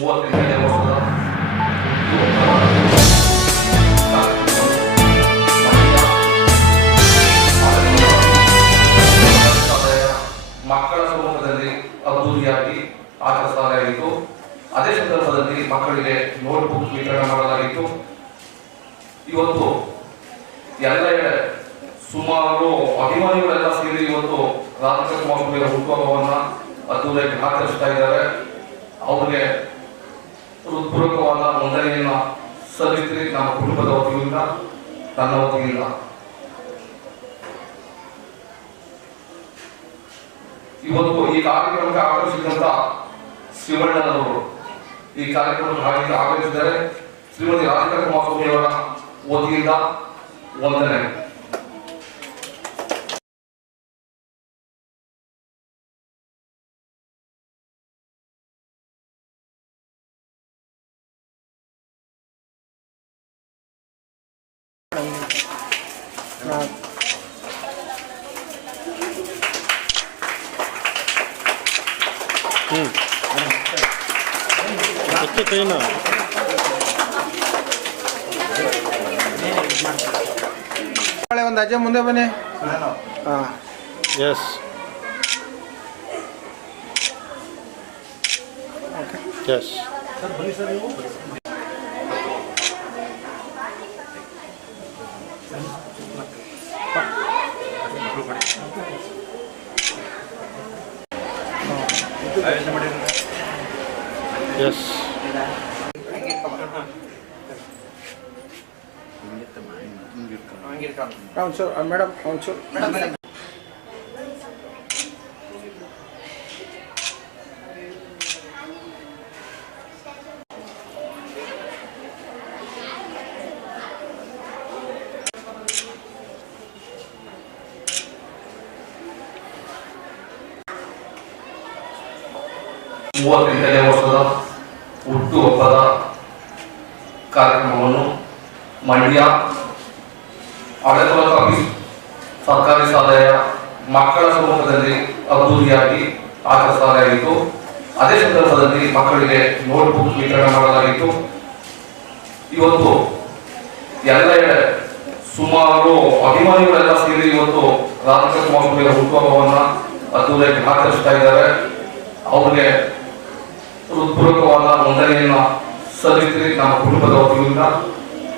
ಮೂವತ್ತೆಂಟನೇ ವರ್ಷದ ಮಕ್ಕಳ ಸಮ್ಮುಖದಲ್ಲಿ ಅದ್ದೂರಿಯಾಗಿ ಆಚರಿಸಲಾಯಿತು. ಅದೇ ಸಂದರ್ಭದಲ್ಲಿ ಮಕ್ಕಳಿಗೆ ನೋಟ್ಬುಕ್ ವಿತರಣೆ ಮಾಡಲಾಗಿತ್ತು. ಇವತ್ತು ಎಲ್ಲ ಸುಮಾರು ಅಭಿಮಾನಿಗಳೆಲ್ಲ ಸೇರಿ ಇವತ್ತು ರಾಧಿಕಾ ಕುಮಾರಸ್ವಾಮಿ ಹುಟ್ಟುಹಬ್ಬವನ್ನ ಅದ್ದೂರಿಯಾಗಿ ಆಚರಿಸ್ತಾ ಇದ್ದಾರೆ. ಅವರಿಗೆ ಹೃತ್ಪೂರ್ವಕವಾದ ವಂದನೆಯನ್ನ ಸಲ್ಲಿಸಿ ನಮ್ಮ ಕುಟುಂಬದ ವತಿಯಿಂದ, ನನ್ನ ವತಿಯಿಂದ ಇವತ್ತು ಈ ಕಾರ್ಯಕ್ರಮಕ್ಕೆ ಆಗಮಿಸಿದಂತ ಶಿವಣ್ಣನವರು ಈ ಕಾರ್ಯಕ್ರಮಕ್ಕೆ ಆಗಮಿಸಿದ್ದಾರೆ. ಶ್ರೀಮತಿ ರಾಧಿಕಾ ಕುಮಾರಸ್ವಾಮಿ ಅವರ ವತಿಯಿಂದ ವಂದನೆ. ಒಂದು ಅಜ್ಜ ಮುಂದೆ ಬನ್ನಿ. ಹಾಂ ಎಸ್ ಎಸ್ ಎಸ್ ಒಂಚೂರು ಮೇಡಮ್ ಒಂಚೂರು ಮೂವತ್ತೆಂಟನೇ ವರ್ಷದ ಹುಟ್ಟುಹಬ್ಬದ ಕಾರ್ಯಕ್ರಮವನ್ನು ಮಂಡ್ಯ ಹಳೆಕೊಳ ಸರ್ಕಾರಿ ಶಾಲೆಯ ಮಕ್ಕಳ ಸಮ್ಮುಖದಲ್ಲಿ ಅದ್ದೂರಿಯಾಗಿ ಆಚರಿಸಲಾಯಿತು. ಅದೇ ಸಂದರ್ಭದಲ್ಲಿ ಮಕ್ಕಳಿಗೆ ನೋಟ್ಬುಕ್ ವಿತರಣೆ ಮಾಡಲಾಗಿತ್ತು. ಇವತ್ತು ಎಲ್ಲ ಸುಮಾರು ಅಭಿಮಾನಿಗಳೆಲ್ಲ ಸೇರಿ ಇವತ್ತು ರಾಧಿಕಾ ಕುಮಾರಸ್ವಾಮಿ ಹುಟ್ಟುಹಬ್ಬವನ್ನ ಅದ್ದೂರಿಯಾಗಿ ಆಚರಿಸ್ತಾ ಇದ್ದಾರೆ. ಅವರಿಗೆ ಹೃತ್ಪೂರ್ವಕವಾದ ವಂದನೆಯನ್ನ ಸಲ್ಲಿಸಿ ನಮ್ಮ ಕುಟುಂಬದ ವತಿಯಿಂದ,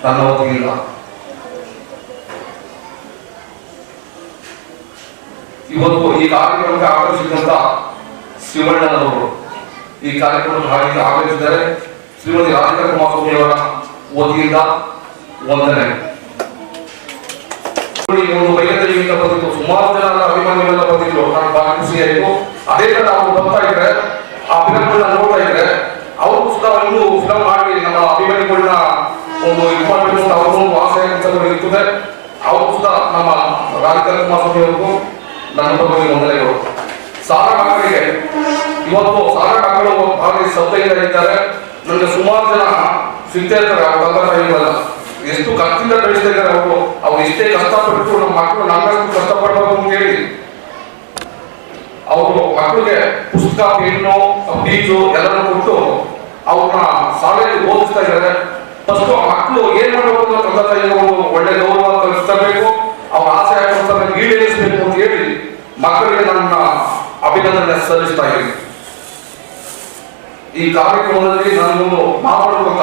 ನನ್ನ ವತಿಯಿಂದ ಇವತ್ತು ಈ ಕಾರ್ಯಕ್ರಮಕ್ಕೆ ಆಗಮಿಸಿದಂತ ಶಿವಣ್ಣನವರು ಈ ಕಾರ್ಯಕ್ರಮಕ್ಕೆ ಆಗಮಿಸಿದ್ದಾರೆ. ಶ್ರೀಮತಿ ರಾಧಿಕಾ ಕುಮಾರಸ್ವಾಮಿ ಅವರ ವತಿಯಿಂದ ವಂದನೆ. ಒಂದು ವೈದ್ಯರಿಂದ ಬಂದಿತ್ತು, ಸುಮಾರು ಜನ ಅಭಿಮಾನಿಗಳೆಲ್ಲ ಬಂದಿದ್ರು. ನಾನು ಬಹಳ ಖುಷಿಯಾಯಿತು. ಅದೇ ತರ ಅವರು ಬರ್ತಾ ಇದ್ರೆ, ಆ ಫಿಲಂಗಳನ್ನ ನೋಡ್ತಾ ಇದ್ರೆ, ಅವರು ಸಹ ಒಂದು ಫಿಲಂ ಮಾಡಿ ನಮ್ಮ ಅಭಿಮಾನಿಗಳನ್ನ ಒಂದು ಇಂಪಾರ್ಟೆಂಟ್ ಅವ್ರಿಗೊಂದು ಆಸೆ ಇರ್ತದೆ. ಅವರು ಸಹ ನಮ್ಮ ರಾಧಿಕಾ ಕುಮಾರಸ್ವಾಮಿ ಅವ್ರಿಗೂ ನನ್ನ ಪರವಾಗಿ ವಂದನೆಗಳು. ಸಾಲ ಮಕ್ಕಳಿಗೆ ಇವತ್ತು ಸಾಲ ಮಕ್ಕಳು ಭಾರಿ ಶ್ರದ್ಧೆಯಿಂದ ಇದ್ದಾರೆ. ನನಗೆ ಸುಮಾರು ಜನ ಸಿಗ್ತಾ ಇರ್ತಾರೆ. ಅವ್ರ ತಂದೆ ತಾಯಿಗಳೆಲ್ಲ ಎಷ್ಟು ಕಷ್ಟದಿಂದ ಬೆಳೆಸ್ತಾ ಇದ್ದಾರೆ. ಅವ್ರು ಎಷ್ಟೇ ಕಷ್ಟಪಟ್ಟು ನಮ್ಮ ಮಕ್ಕಳು ನನ್ನಷ್ಟು ಕಷ್ಟಪಡಬೇಕು ಅಂತ ಹೇಳಿ ಅವರು ಮಕ್ಕಳಿಗೆ ಪುಸ್ತಕ, ಪೆನ್ನು, ಬೀಜು ಎಲ್ಲರೂ ಕೊಟ್ಟು ಅವ್ರನ್ನ ಶಾಲೆಯಲ್ಲಿ ಓದಿಸ್ತಾ ಇದ್ದಾರೆ. ಫಸ್ಟ್ ಮಕ್ಕಳು ಏನ್ ಮಾಡಬೇಕು ಅಂತ ತಂದೆ ತಾಯಿಗಳು ಒಳ್ಳೆ ಗೌರವ ಕಲಿಸಬೇಕು, ಅವ್ರ ಆಸೆ ಆಕಾಂಕ್ಷೆಗಳನ್ನು ಈಡೇರಿಸಬೇಕು ಅಂತ ಹೇಳಿ ಮಕ್ಕಳಿಗೆ ನನ್ನ ಅಭಿನಂದನೆ ಸಲ್ಲಿಸ್ತಾ ಇದ್ದೀನಿ. ಈ ಕಾರ್ಯಕ್ರಮದಲ್ಲಿ ನಾನು ಮಾತಾಡುವ